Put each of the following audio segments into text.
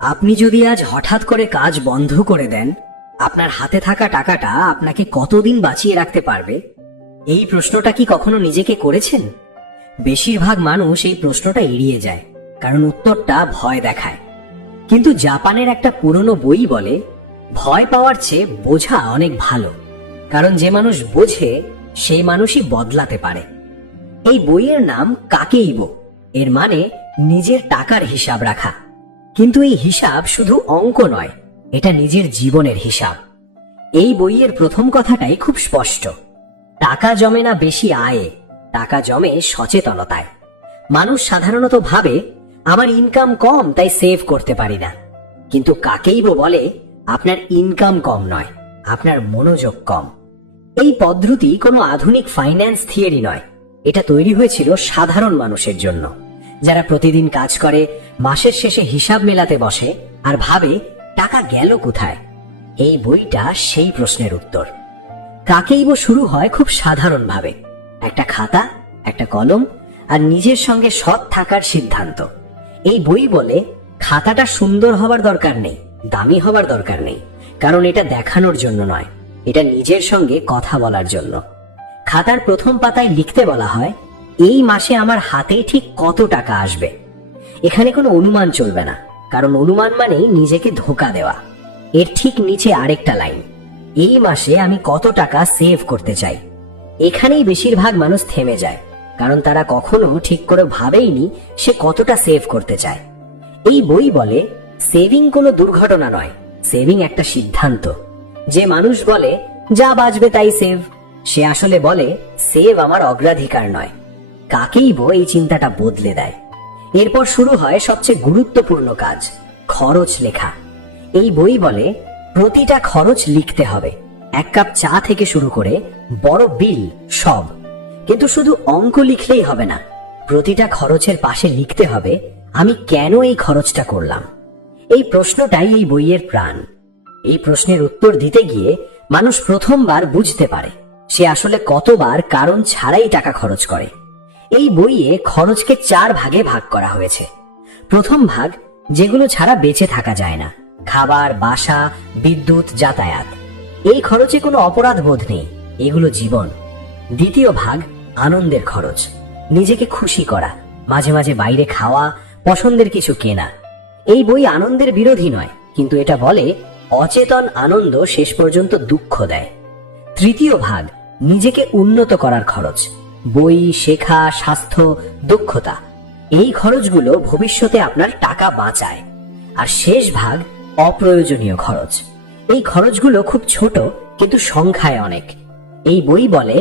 আপনি যদি আজ হঠাৎ করে কাজ বন্ধ করে দেন, আপনার হাতে থাকা টাকাটা আপনাকে কতদিন বাঁচিয়ে রাখতে পারবে? এই প্রশ্নটা কি কখনো নিজেকে করেছেন? বেশিরভাগ মানুষ এই প্রশ্নটা এড়িয়ে যায়, কারণ উত্তরটা ভয় দেখায়। কিন্তু জাপানের একটা পুরনো বই বলে, ভয় পাওয়ার চেয়ে বোঝা অনেক ভালো, কারণ যে মানুষ বোঝে সেই মানুষই বদলাতে পারে। এই বইয়ের নাম কাকেইবো, এর মানে নিজের টাকার হিসাব রাখা। কিন্তু এই হিসাব শুধু অঙ্ক নয়, এটা নিজের জীবনের হিসাব। এই বইয়ের প্রথম কথাটাই খুব স্পষ্ট, টাকা জমে না বেশি আয়ে, টাকা জমে সচেতনতায়। মানুষ সাধারণত ভাবে আমার ইনকাম কম তাই সেভ করতে পারি না, কিন্তু কাকেইবো বলে আপনার ইনকাম কম নয়, আপনার মনোযোগ কম। এই পদ্ধতি কোনো আধুনিক ফাইন্যান্স থিওরি নয়, এটা তৈরি হয়েছিল সাধারণ মানুষের জন্য, যারা প্রতিদিন কাজ করে, মাসের শেষে হিসাব মেলাতে বসে আর ভাবে টাকা গেল কোথায়। এই বইটা সেই প্রশ্নের উত্তর। কাকেইবো শুরু হয় খুব সাধারণ ভাবে, একটা খাতা, একটা কলম আর নিজের সঙ্গে সৎ থাকার সিদ্ধান্ত। এই বই বলে খাতাটা সুন্দর হবার দরকার নেই, দামি হবার দরকার নেই, কারণ এটা দেখানোর জন্য নয়, এটা নিজের সঙ্গে কথা বলার জন্য। খাতার প্রথম পাতায় লিখতে বলা হয়, এই মাসে আমার হাতে ঠিক কত টাকা আসবে। এখানে কোনো অনুমান চলবে না, কারণ অনুমান মানেই নিজেকে ধোঁকা দেওয়া। এর ঠিক নিচে আরেকটা লাইন, এই মাসে আমি কত টাকা সেভ করতে চাই। এখানেই বেশিরভাগ মানুষ থেমে যায়, কারণ তারা কখনো ঠিক করে ভাবেইনি সে কতটা সেভ করতে চায়। এই বই বলে সেভিং কোনো দুর্ঘটনা নয়, সেভিং একটা সিদ্ধান্ত। যে মানুষ বলে যা বাঁচবে তাই সেভ, সে আসলে বলে সেভ আমার অগ্রাধিকার নয়। কাকেইবো এই চিন্তাটা বদলে দেয়। এরপর শুরু হয় সবচেয়ে গুরুত্বপূর্ণ কাজ, খরচ লেখা। এই বই বলে প্রতিটা খরচ লিখতে হবে, এক কাপ চা থেকে শুরু করে বড় বিল সব। কিন্তু শুধু অঙ্ক লিখলেই হবে না, প্রতিটা খরচের পাশে লিখতে হবে আমি কেন এই খরচটা করলাম। এই প্রশ্নটাই এই বইয়ের প্রাণ। এই প্রশ্নের উত্তর দিতে গিয়ে মানুষ প্রথমবার বুঝতে পারে সে আসলে কতবার কারণ ছাড়াই টাকা খরচ করে। এই বইয়ে খরচকে 4 ভাগে ভাগ করা হয়েছে। প্রথম ভাগ, যেগুলো ছাড়া বেঁচে থাকা যায় না, খাবার, বাসা, বিদ্যুৎ, যাতায়াত। এই খরচে কোনো অপরাধ বোধ নেই, এগুলো জীবন। দ্বিতীয় ভাগ, আনন্দের খরচ, নিজেকে খুশি করা, মাঝে মাঝে বাইরে খাওয়া, পছন্দের কিছু কেনা। এই বই আনন্দের বিরোধী নয়, কিন্তু এটা বলে অচেতন আনন্দ শেষ পর্যন্ত দুঃখ দেয়। তৃতীয় ভাগ, নিজেকে উন্নত করার খরচ, বই, শেখা, স্বাস্থ্য, দক্ষতা। এই খরচগুলো ভবিষ্যতে আপনার টাকা বাঁচায়। আর শেষ ভাগ, অপ্রয়োজনীয় খরচ। এই খরচগুলো খুব ছোট, কিন্তু সংখ্যায় অনেক। এই বই বলে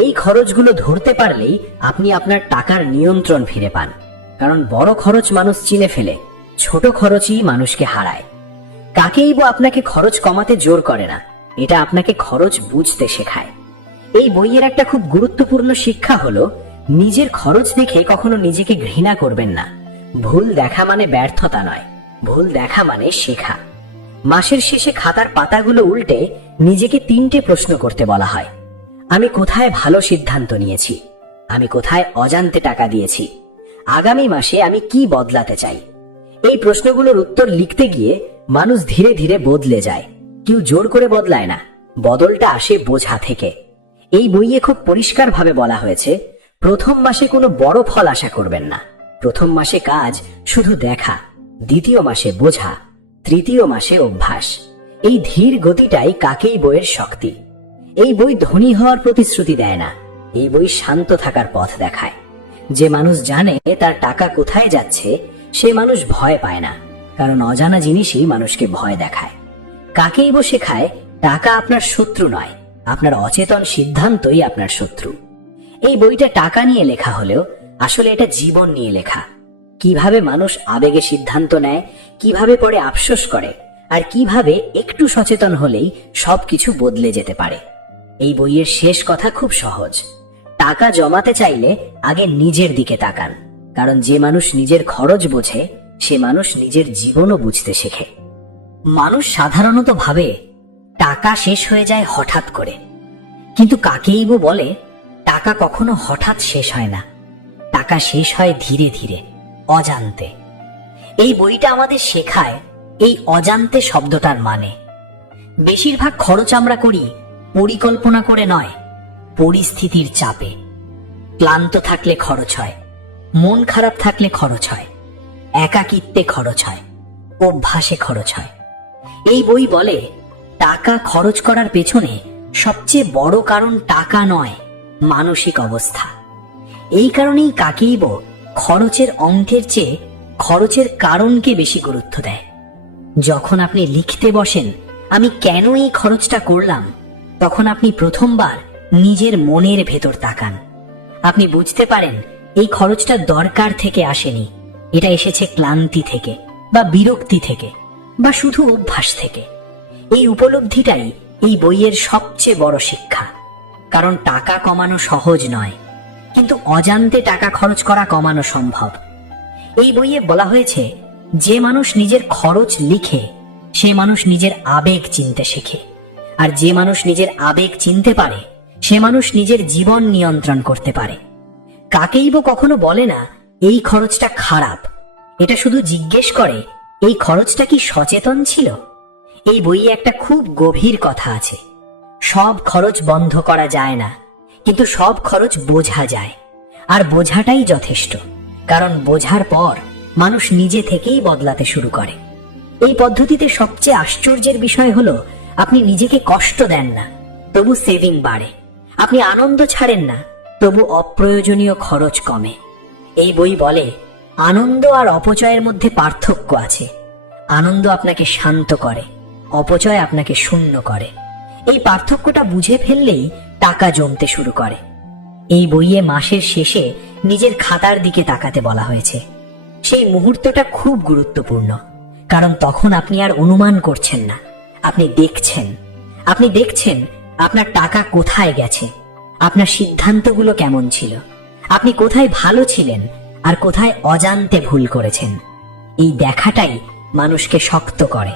এই খরচগুলো ধরতে পারলেই আপনি আপনার টাকার নিয়ন্ত্রণ ফিরে পান, কারণ বড় খরচ মানুষ চিনে ফেলে, ছোট খরচই মানুষকে হারায়। কাকেইবো আপনাকে খরচ কমাতে জোর করে না, এটা আপনাকে খরচ বুঝতে শেখায়। এই বইয়ের একটা খুব গুরুত্বপূর্ণ শিক্ষা হলো, নিজের খরচ দেখে কখনো নিজেকে ঘৃণা করবেন না। ভুল দেখা মানে ব্যর্থতা নয়, ভুল দেখা মানে শেখা। মাসের শেষে খাতার পাতাগুলো উল্টে নিজেকে 3টে প্রশ্ন করতে বলা হয়। আমি কোথায় ভালো সিদ্ধান্ত নিয়েছি, আমি কোথায় অজান্তে টাকা দিয়েছি, আগামী মাসে আমি কি বদলাতে চাই। এই প্রশ্নগুলোর উত্তর লিখতে গিয়ে মানুষ ধীরে ধীরে বদলে যায়। কেউ জোর করে বদলায় না, বদলটা আসে বোঝা থেকে। এই বইয়ে খুব পরিষ্কার ভাবে বলা হয়েছে, প্রথম মাসে কোনো বড় ফল আশা করবেন না। প্রথম মাসে কাজ শুধু দেখা, দ্বিতীয় মাসে বোঝা, তৃতীয় মাসে অভ্যাস। এই ধীর গতিটাই কাকেইবোর শক্তি। এই বই ধনী হওয়ার প্রতিশ্রুতি দেয় না, এই বই শান্ত থাকার পথ দেখায়। যে মানুষ জানে তার টাকা কোথায় যাচ্ছে, সে মানুষ ভয় পায় না, কারণ অজানা জিনিসই মানুষকে ভয় দেখায়। কাকেইবো শেখায় টাকা আপনার শত্রু নয়, আপনার অচেতন সিদ্ধান্তই আপনার শত্রু। এই বইটা টাকা নিয়ে লেখা হলেও আসলে এটা জীবন নিয়ে লেখা। কিভাবে মানুষ আবেগে সিদ্ধান্ত নেয়, কিভাবে পরে আফসোস করে, আর কিভাবে একটু সচেতন হলেই সবকিছু বদলে যেতে পারে। এই বইয়ের শেষ কথা খুব সহজ, টাকা জমাতে চাইলে আগে নিজের দিকে তাকান, কারণ যে মানুষ নিজের খরচ বোঝে সে মানুষ নিজের জীবনও বুঝতে শেখে। মানুষ সাধারণত ভাবে টাকা শেষ হয়ে যায় হঠাৎ করে, কিন্তু কাকেইবো বলে টাকা কখনো হঠাৎ শেষ হয় না, টাকা শেষ হয় ধীরে ধীরে, অজান্তে। এই বইটা আমাদের শেখায় এই অজান্তে শব্দটার মানে। বেশিরভাগ খরচ আমরা করি পরিকল্পনা করে নয়, পরিস্থিতির চাপে। ক্লান্ত থাকলে খরচ হয়, মন খারাপ থাকলে খরচ হয়, একাকিত্বে খরচ হয়, অভ্যাসে খরচ হয়। এই বই বলে টাকা খরচ করার পেছনে সবচেয়ে বড় কারণ টাকা নয়, মানসিক অবস্থা। এই কারণেই কাকেইব খরচের অঙ্কের চেয়ে খরচের কারণকে বেশি গুরুত্ব দেয়। যখন আপনি লিখতে বসেন আমি কেন এই খরচটা করলাম, তখন আপনি প্রথমবার নিজের মনের ভেতর তাকান। আপনি বুঝতে পারেন এই খরচটা দরকার থেকে আসেনি, এটা এসেছে ক্লান্তি থেকে বা বিরক্তি থেকে বা শুধু অভ্যাস থেকে। এই উপলব্ধিটাই এই বইয়ের সবচেয়ে বড় শিক্ষা। কারণ টাকা কমানো সহজ নয়, কিন্তু অজান্তে টাকা খরচ করা কমানো সম্ভব। এই বইয়ে বলা হয়েছে যে মানুষ নিজের খরচ লিখে সে মানুষ নিজের আবেগ চিনতে শেখে, আর যে মানুষ নিজের আবেগ চিনতে পারে সে মানুষ নিজের জীবন নিয়ন্ত্রণ করতে পারে। কাকেইব কখনো বলে না এই খরচটা খারাপ, এটা শুধু জিজ্ঞেস করে এই খরচটা কি সচেতন ছিল। এই বইয়ে একটা খুব গভীর কথা আছে, সব খরচ বন্ধ করা যায় না, কিন্তু সব খরচ বোঝা যায়, আর বোঝাটাই যথেষ্ট। কারণ বোঝার পর মানুষ নিজে থেকেই বদলাতে শুরু করে। এই পদ্ধতিতে সবচেয়ে আশ্চর্যের বিষয় হলো আপনি নিজেকে কষ্ট দেন না, তবু সেভিং বাড়ে। আপনি আনন্দ ছাড়েন না, তবু অপ্রয়োজনীয় খরচ কমে। এই বই বলে আনন্দ আর অপচয়ের মধ্যে পার্থক্য আছে। আনন্দ আপনাকে শান্ত করে, অপচয় আপনাকে শূন্য করে। এই পার্থক্যটা বুঝে ফেললেই টাকা জমতে শুরু করে। এই বইয়ে মাসের শেষে নিজের খাতার দিকে তাকাতে বলা হয়েছে। সেই মুহূর্তটা খুব গুরুত্বপূর্ণ, কারণ তখন আপনি আর অনুমান করছেন না, আপনি দেখছেন আপনার টাকা কোথায় গেছে, আপনার সিদ্ধান্তগুলো কেমন ছিল, আপনি কোথায় ভালো ছিলেন আর কোথায় অজান্তে ভুল করেছেন। এই দেখাটাই মানুষকে শক্ত করে,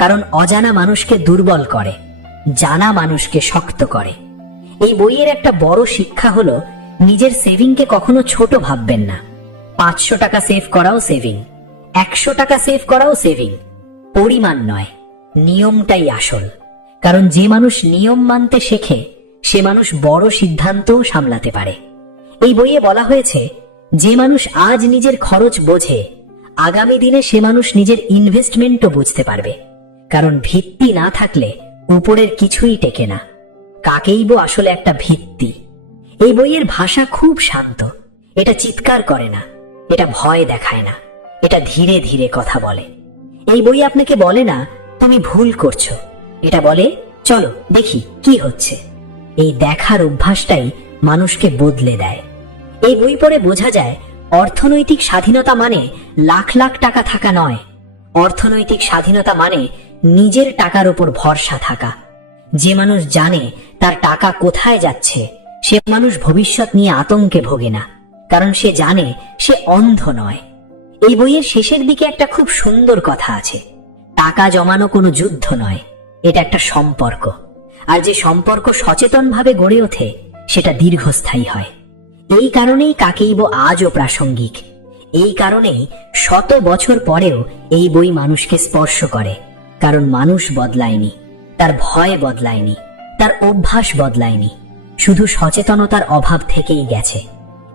কারণ অজানা মানুষকে দুর্বল করে, জানা মানুষকে শক্ত করে। এই বইয়ের একটা বড় শিক্ষা হলো নিজের সেভিংকে কখনো ছোট ভাববেন না। 500 টাকা সেভ করাও সেভিং, 100 টাকা সেভ করাও সেভিং। পরিমাণ নয়, নিয়মটাই আসল। কারণ যে মানুষ নিয়ম মানতে শেখে সে মানুষ বড় সিদ্ধান্তও সামলাতে পারে। এই বইয়ে বলা হয়েছে যে মানুষ আজ নিজের খরচ বোঝে আগামী দিনে সে মানুষ নিজের ইনভেস্টমেন্টও বুঝতে পারবে। কারণ ভিত্তি না থাকলে উপরের কিছুই টেকে না। কাকেইব আসলে একটা ভিত্তি। এই বইয়ের ভাষা খুব শান্ত, এটা চিৎকার করে না, এটা ভয় দেখায় না, এটা ধীরে ধীরে কথা বলে। এই বই আপনাকে বলে না তুমি ভুল করছো, এটা বলে চলো দেখি কি হচ্ছে। এই দেখার অভ্যাসটাই মানুষকে বদলে দেয়। এই বই পড়ে বোঝা যায় অর্থনৈতিক স্বাধীনতা মানে লাখ লাখ টাকা থাকা নয়। অর্থনৈতিক স্বাধীনতা মানে নিজের টাকার উপর ভরসা থাকা। যে মানুষ জানে তার টাকা কোথায় যাচ্ছে সে মানুষ ভবিষ্যৎ নিয়ে আতঙ্কে ভোগে না, কারণ সে জানে সে অন্ধ নয়। এই বইয়ের শেষের দিকে একটা খুব সুন্দর কথা আছে, টাকা জমানো কোনো যুদ্ধ নয়, এটা একটা সম্পর্ক। আর যে সম্পর্ক সচেতনভাবে গড়ে ওঠে সেটা দীর্ঘস্থায়ী হয়। এই কারণেই কাকেইব আজও প্রাসঙ্গিক। এই কারণেই 100 বছর পরেও এই বই মানুষকে স্পর্শ করে। কারণ মানুষ বদলায়নি, তার ভয় বদলায়নি, তার অভ্যাস বদলায়নি, শুধু সচেতনতার অভাব থেকেই গেছে।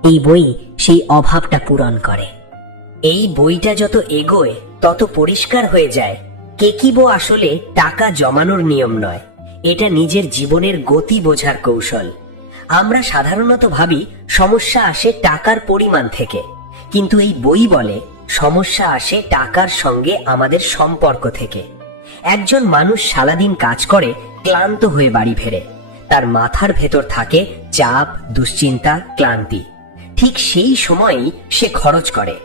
এই বই সেই অভাবটা পূরণ করে। এই বইটা যত এগোয় তত পরিষ্কার হয়ে যায় কেকিবো আসলে টাকা জমানোর নিয়ম নয়, এটা নিজের জীবনের গতি বোঝার কৌশল। আমরা সাধারণত ভাবি সমস্যা আসে টাকার পরিমাণ থেকে, কিন্তু এই বই বলে সমস্যা আসে টাকার সঙ্গে আমাদের সম্পর্ক থেকে। একজন মানুষ সারাদিন কাজ করে ক্লান্ত হয়ে বাড়ি ফেরে, তার মাথার ভেতর থাকে চাপ, দুশ্চিন্তা, ক্লান্তি। ঠিক সেই সময়ই সে খরচ করে,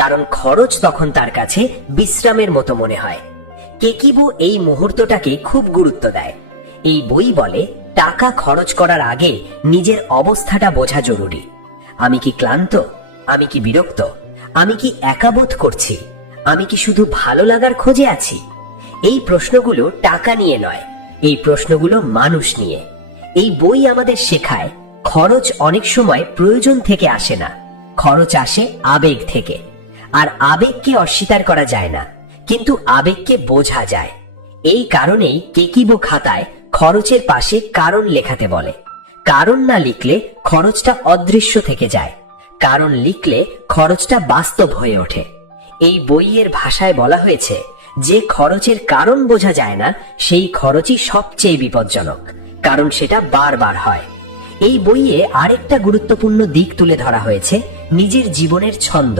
কারণ খরচ তখন তার কাছে বিশ্রামের মতো মনে হয়। কেকিবো এই মুহূর্তটাকে খুব গুরুত্ব দেয়। এই বই বলে টাকা খরচ করার আগে নিজের অবস্থাটা বোঝা জরুরি। আমি কি ক্লান্ত? আমি কি বিরক্ত? আমি কি একা বোধ করছি? আমি কি শুধু ভালো লাগার খোঁজে আছি? এই প্রশ্নগুলো টাকা নিয়ে নয়, এই প্রশ্নগুলো মানুষ নিয়ে। এই বই আমাদের শেখায় খরচ অনেক সময় প্রয়োজন থেকে আসে না, খরচ আসে আবেগ থেকে। আর আবেগকে অস্বীকার করা যায় না, কিন্তু আবেগকে বোঝা যায়। এই কারণেই কেকিবো খাতায় খরচের পাশে কারণ লেখাতে বলে। কারণ না লিখলে খরচটা অদৃশ্য থেকে যায়, কারণ লিখলে খরচটা বাস্তব হয়ে ওঠে। এই বইয়ের ভাষায় বলা হয়েছে, যে খরচের কারণ বোঝা যায় না সেই খরচই সবচেয়ে বিপজ্জনক, কারণ সেটা বারবার হয়। এই বইয়ে আরেকটা গুরুত্বপূর্ণ দিক তুলে ধরা হয়েছে, নিজের জীবনের ছন্দ।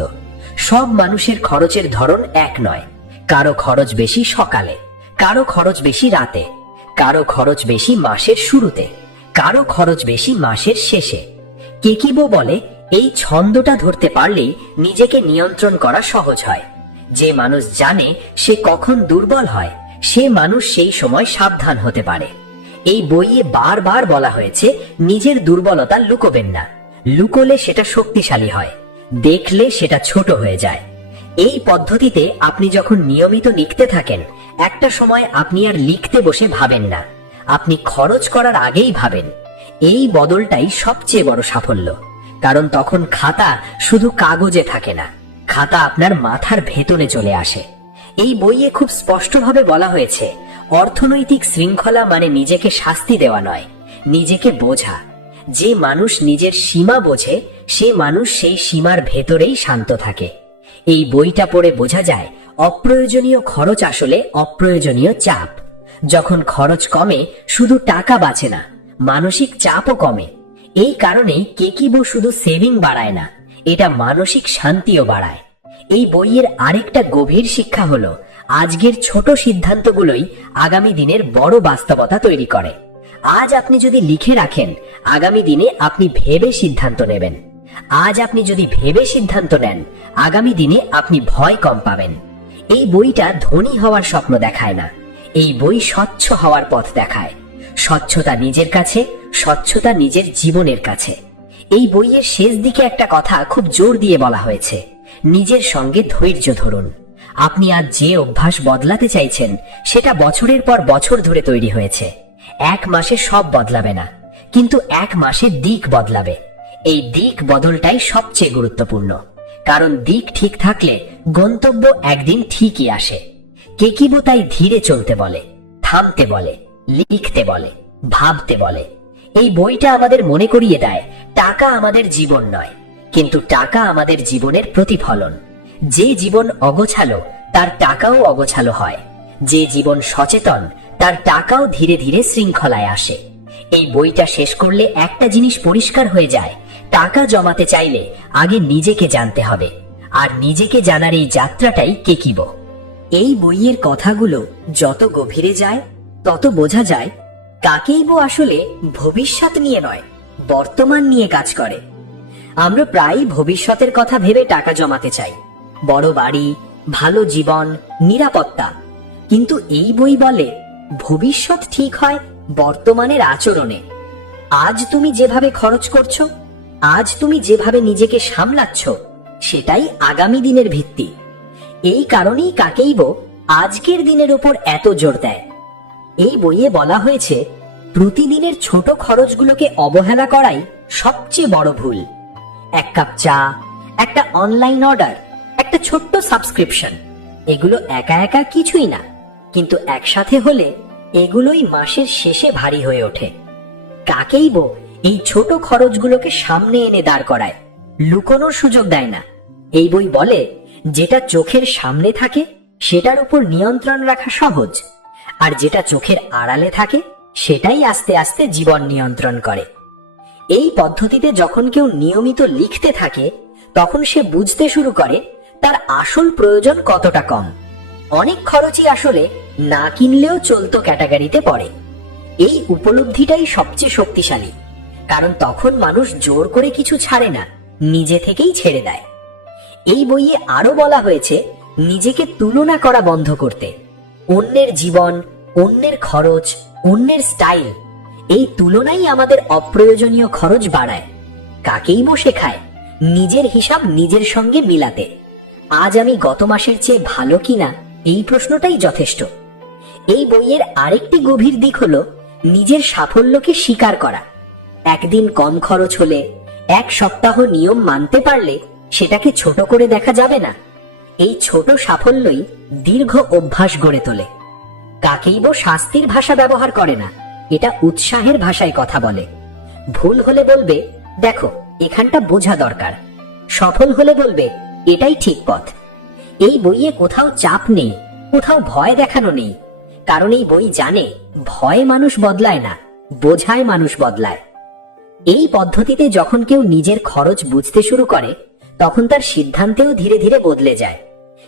সব মানুষের খরচের ধরন এক নয়। কারো খরচ বেশি সকালে, কারো খরচ বেশি রাতে, কারো খরচ বেশি মাসের শুরুতে, কারো খরচ বেশি মাসের শেষে। কেকিবো বলে, এই ছন্দটা ধরতে পারলেই নিজেকে নিয়ন্ত্রণ করা সহজ হয়। যে মানুষ জানে সে কখন দুর্বল হয়, সে মানুষ সেই সময় সাবধান হতে পারে। এই বইয়ে বারবার বলা হয়েছে, নিজের দুর্বলতা লুকোবেন না। লুকোলে সেটা শক্তিশালী হয়, দেখলে সেটা ছোট হয়ে যায়। এই পদ্ধতিতে আপনি যখন নিয়মিত লিখতে থাকেন, একটা সময় আপনি আর লিখতে বসে ভাবেন না, আপনি খরচ করার আগেই ভাবেন। এই বদলটাই সবচেয়ে বড় সাফল্য, কারণ তখন খাতা শুধু কাগজে থাকে না, খাতা আপনার মাথার ভেতরে চলে আসে। এই বইয়ে খুব স্পষ্টভাবে বলা হয়েছে, অর্থনৈতিক শৃঙ্খলা মানে নিজেকে শাস্তি দেওয়া নয়, নিজেকে বোঝা। যে মানুষ নিজের সীমা বোঝে, সে মানুষ সেই সীমার ভেতরেই শান্ত থাকে। এই বইটা পড়ে বোঝা যায়, অপ্রয়োজনীয় খরচ আসলে অপ্রয়োজনীয় চাপ। যখন খরচ কমে, শুধু টাকা বাঁচে না, মানসিক চাপও কমে। এই কারণেই কেকিবো শুধু সেভিং বাড়ায় না, এটা মানসিক শান্তিও বাড়ায়। এই বইয়ের আরেকটা গভীর শিক্ষা হলো, আজকের ছোট সিদ্ধান্তগুলোই আগামী দিনের বড় বাস্তবতা তৈরি করে। আজ আপনি যদি লিখে রাখেন, আগামী দিনে আপনি ভেবে সিদ্ধান্ত নেবেন। আজ আপনি যদি ভেবে সিদ্ধান্ত নেন, আগামী দিনে আপনি ভয় কম পাবেন। এই বইটা ধনী হওয়ার স্বপ্ন দেখায় না, এই বই স্বচ্ছ হওয়ার পথ দেখায়। স্বচ্ছতা নিজের কাছে, স্বচ্ছতা নিজের জীবনের কাছে। এই বইয়ের শেষ দিকে একটা কথা খুব জোর দিয়ে বলা হয়েছে, নিজের সঙ্গে ধৈর্য ধরুন। আপনি আজ যে অভ্যাস বদলাতে চাইছেন, সেটা বছরের পর বছর ধরে তৈরি হয়েছে। এক মাসে সব বদলাবে না, কিন্তু এক মাসে দিক বদলাবে। এই দিক বদলটাই সবচেয়ে গুরুত্বপূর্ণ, কারণ দিক ঠিক থাকলে গন্তব্য একদিন ঠিকই আসে। কেকিবো তাই ধীরে চলতে বলে, থামতে বলে, লিখতে বলে, ভাবতে বলে। এই বইটা আমাদের মনে করিয়ে দেয়, টাকা আমাদের জীবন নয়, কিন্তু টাকা আমাদের জীবনের প্রতিফলন। যে জীবন অগোছালো, তার টাকাও অগোছালো হয়। যে জীবন সচেতন, তার টাকাও ধীরে ধীরে শৃঙ্খলায় আসে। এই বইটা শেষ করলে একটা জিনিস পরিষ্কার হয়ে যায়, টাকা জমাতে চাইলে আগে নিজেকে জানতে হবে, আর নিজেকে জানার এই যাত্রাটাই কেকিবো। এই বইয়ের কথাগুলো যত গভীরে যায়, তত বোঝা যায়, কাকেইবো আসলে ভবিষ্যৎ নিয়ে নয়, বর্তমান নিয়ে কাজ করে। আমরা প্রায়ই ভবিষ্যতের কথা ভেবে টাকা জমাতে চাই, বড় বাড়ি, ভালো জীবন, নিরাপত্তা। কিন্তু এই বই বলে, ভবিষ্যৎ ঠিক হয় বর্তমানের আচরণে। আজ তুমি যেভাবে খরচ করছো, আজ তুমি যেভাবে নিজেকে সামলাচ্ছ, সেটাই আগামী দিনের ভিত্তি। এই কারণেই কাকেইবো আজকের দিনের ওপর এত জোর দেয়। এই বইয়ে বলা হয়েছে, প্রতিদিনের ছোট খরচগুলোকে অবহেলা করাই সবচেয়ে বড় ভুল। এক কাপ চা, একটা অনলাইন অর্ডার, একটা ছোট্ট সাবস্ক্রিপশন, এগুলো একা একা কিছুই না, কিন্তু একসাথে হলে এগুলোই মাসের শেষে ভারী হয়ে ওঠে। কাকেইবো এই ছোট খরচগুলোকে সামনে এনে দাঁড় করায়, লুকোনোর সুযোগ দেয় না। এই বই বলে, যেটা চোখের সামনে থাকে সেটার উপর নিয়ন্ত্রণ রাখা সহজ, আর যেটা চোখের আড়ালে থাকে সেটাই আস্তে আস্তে জীবন নিয়ন্ত্রণ করে। এই পদ্ধতিতে যখন কেউ নিয়মিত লিখতে থাকে, তখন সে বুঝতে শুরু করে তার আসল প্রয়োজন কতটা কম। অনেক খরচই আসলে না কিনলেও চলতো ক্যাটাগরিতে পড়ে। এই উপলব্ধিটাই সবচেয়ে শক্তিশালী, কারণ তখন মানুষ জোর করে কিছু ছাড়ে না, নিজে থেকেই ছেড়ে দেয়। এই বইয়ে আরো বলা হয়েছে, নিজেকে তুলনা করা বন্ধ করতে। অন্যের জীবন, অন্যের খরচ, অন্যের স্টাইল, এই তুলনাই আমাদের অপ্রয়োজনীয় খরচ বাড়ায়। কাকেইবো শেখায় নিজের হিসাব নিজের সঙ্গে মিলাতে। আজ আমি গত মাসের চেয়ে ভালো কিনা, এই প্রশ্নটাই যথেষ্ট। এই বইয়ের আরেকটি গভীর দিক হলো নিজের সাফল্যকে স্বীকার করা। একদিন কম খরচ হলে, এক সপ্তাহ নিয়ম মানতে পারলে সেটাকে ছোট করে দেখা যাবে না। এই ছোট সাফল্যই দীর্ঘ অভ্যাস গড়ে তোলে। কাকেইবো শাস্তির ভাষা ব্যবহার করে না, এটা উৎসাহের ভাষায় কথা বলে। ভুল হলে বলবে, দেখো এখানটা বোঝা দরকার। সফল হলে বলবে, এটাই ঠিক পথ। এই বইয়ে কোথাও চাপ নেই, কোথাও ভয় দেখানো নেই, কারণ এই বই জানে ভয় মানুষ বদলায় না, বোঝায় মানুষ বদলায়। এই পদ্ধতিতে যখন কেউ নিজের খরচ বুঝতে শুরু করে, তখন তার সিদ্ধান্তেও ধীরে ধীরে বদলে যায়।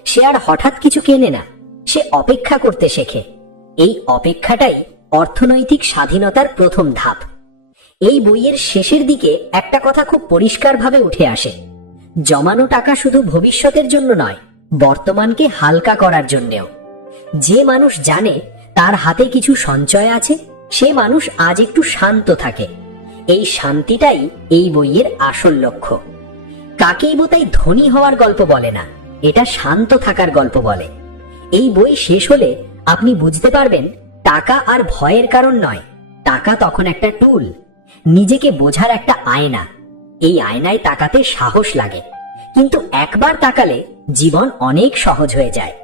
সে আর হঠাৎ কিছু কেনে না, সে অপেক্ষা করতে শেখে। এই অপেক্ষাটাই অর্থনৈতিক স্বাধীনতার প্রথম ধাপ। এই বইয়ের শেষের দিকে একটা কথা খুব পরিষ্কারভাবে উঠে আসে, জমানো টাকা শুধু ভবিষ্যতের জন্য নয়, বর্তমানকে হালকা করার জন্যেও। যে মানুষ জানে তার হাতে কিছু সঞ্চয় আছে, সে মানুষ আজ একটু শান্ত থাকে। এই শান্তিটাই এই বইয়ের আসল লক্ষ্য। কাকেইবো তাই ধনী হওয়ার গল্প বলে না, এটা শান্ত থাকার গল্প বলে। এই বই শেষ হলে আপনি বুঝতে পারবেন টাকা আর ভয়ের কারণ নয়, টাকা তখন একটা টুল, নিজেকে বোঝার একটা আয়না। এই আয়নায় তাকাতে সাহস লাগে, কিন্তু একবার তাকালে জীবন অনেক সহজ হয়ে যায়।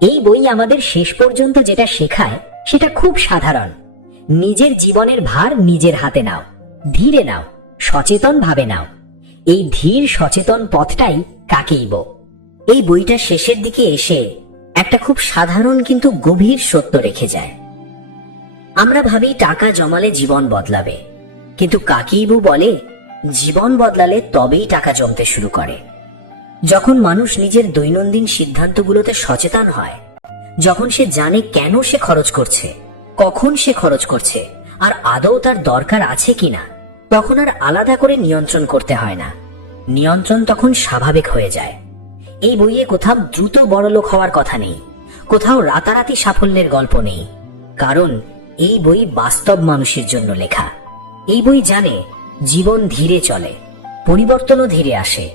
এই বই আমাদের শেষ পর্যন্ত যেটা শেখায় সেটা খুব সাধারণ। নিজের জীবনের ভার নিজের হাতে নাও, ধীরে নাও, সচেতন ভাবে নাও। এই ধীর সচেতন পথটাই কাকেইবো। এই বইটা শেষের দিকে এসে একটা খুব সাধারণ কিন্তু গভীর সত্য রেখে যায়। আমরা ভাবি টাকা জমালে জীবন বদলাবে, কিন্তু কাকেইবো বলে জীবন বদলালে তবেই টাকা জমতে শুরু করে। যখন মানুষ নিজের দৈনন্দিন সিদ্ধান্তগুলোতে সচেতন হয়, যখন সে জানে কেন সে খরচ করছে, কখন সে খরচ করছে, আর আদৌ তার দরকার আছে কিনা, তখন আর আলাদা করে নিয়ন্ত্রণ করতে হয় না। নিয়ন্ত্রণ তখন স্বাভাবিক হয়ে যায়। এই বইয়ে কোথাও দ্রুত বড়লোক হওয়ার কথা নেই, কোথাও রাতারাতি সাফল্যের গল্প নেই, কারণ এই বই বাস্তব মানুষের জন্য লেখা। এই বই জানে জীবন ধীরে চলে, পরিবর্তনও ধীরে আসে,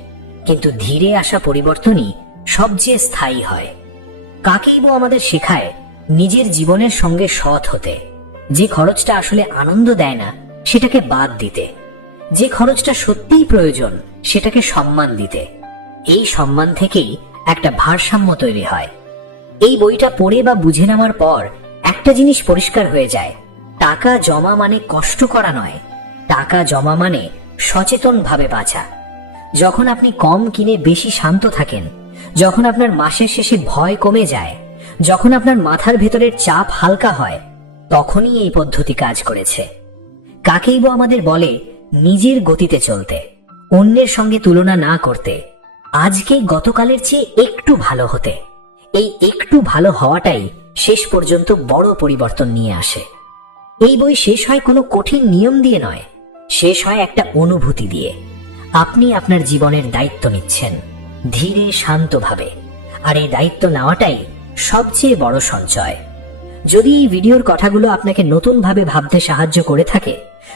কিন্তু ধীরে আসা পরিবর্তনই সবচেয়ে স্থায়ী হয়। কাকেইবো আমাদের শেখায় নিজের জীবনের সঙ্গে সৎ হতে। যে খরচটা আসলে আনন্দ দেয় না সেটাকে বাদ দিতে, যে খরচটা সত্যিই প্রয়োজন সেটাকে সম্মান দিতে। এই সম্মান থেকেই একটা ভারসাম্য তৈরি হয়। এই বইটা পড়ে বা বুঝে নেওয়ার পর একটা জিনিস পরিষ্কার হয়ে যায়, টাকা জমা মানে কষ্ট করা নয়, টাকা জমা মানে সচেতন ভাবে বাঁচা। যখন আপনি কম কিনে বেশি শান্ত থাকেন, যখন আপনার মাসের শেষে ভয় কমে যায়, যখন আপনার মাথার ভেতরের চাপ হালকা হয়, তখনই এই পদ্ধতি কাজ করেছে। কাকেইবো আমাদের বলে নিজের গতিতে চলতে, অন্যের সঙ্গে তুলনা না করতে, আজকে গতকালের চেয়ে একটু ভালো হতে। এই একটু ভালো হওয়াটাই শেষ পর্যন্ত বড় পরিবর্তন নিয়ে আসে। এই বই শেষ হয় কোনো কঠিন নিয়ম দিয়ে নয়, শেষ হয় একটা অনুভূতি দিয়ে। আপনি আপনার জীবনের দায়িত্ব নিচ্ছেন ধীরে শান্তভাবে, আর এই দায়িত্ব নেওয়াটাই সবচেয়ে বড় সঞ্চয়। যদি এই ভিডিওর কথাগুলো আপনাকে নতুন ভাবে ভাবতে সাহায্য করে থাকে,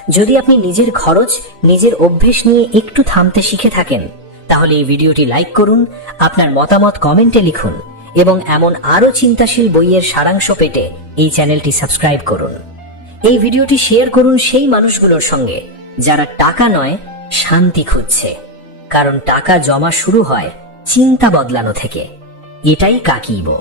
যদি আপনি নিজের খরচ, নিজের অভ্যেস নিয়ে একটু থামতে শিখে থাকেন, তাহলে এই ভিডিওটি লাইক করুন, আপনার মতামত কমেন্টে লিখুন, এবং এমন আরো চিন্তাশীল বইয়ের সারাংশ পেতে এই চ্যানেলটি সাবস্ক্রাইব করুন। এই ভিডিওটি শেয়ার করুন সেই মানুষগুলোর সঙ্গে যারা টাকা নয়, শান্তি খুঁজছে। কারণ টাকা জমা শুরু হয় চিন্তা বদলানো থেকে। এটাই কাকেইবো।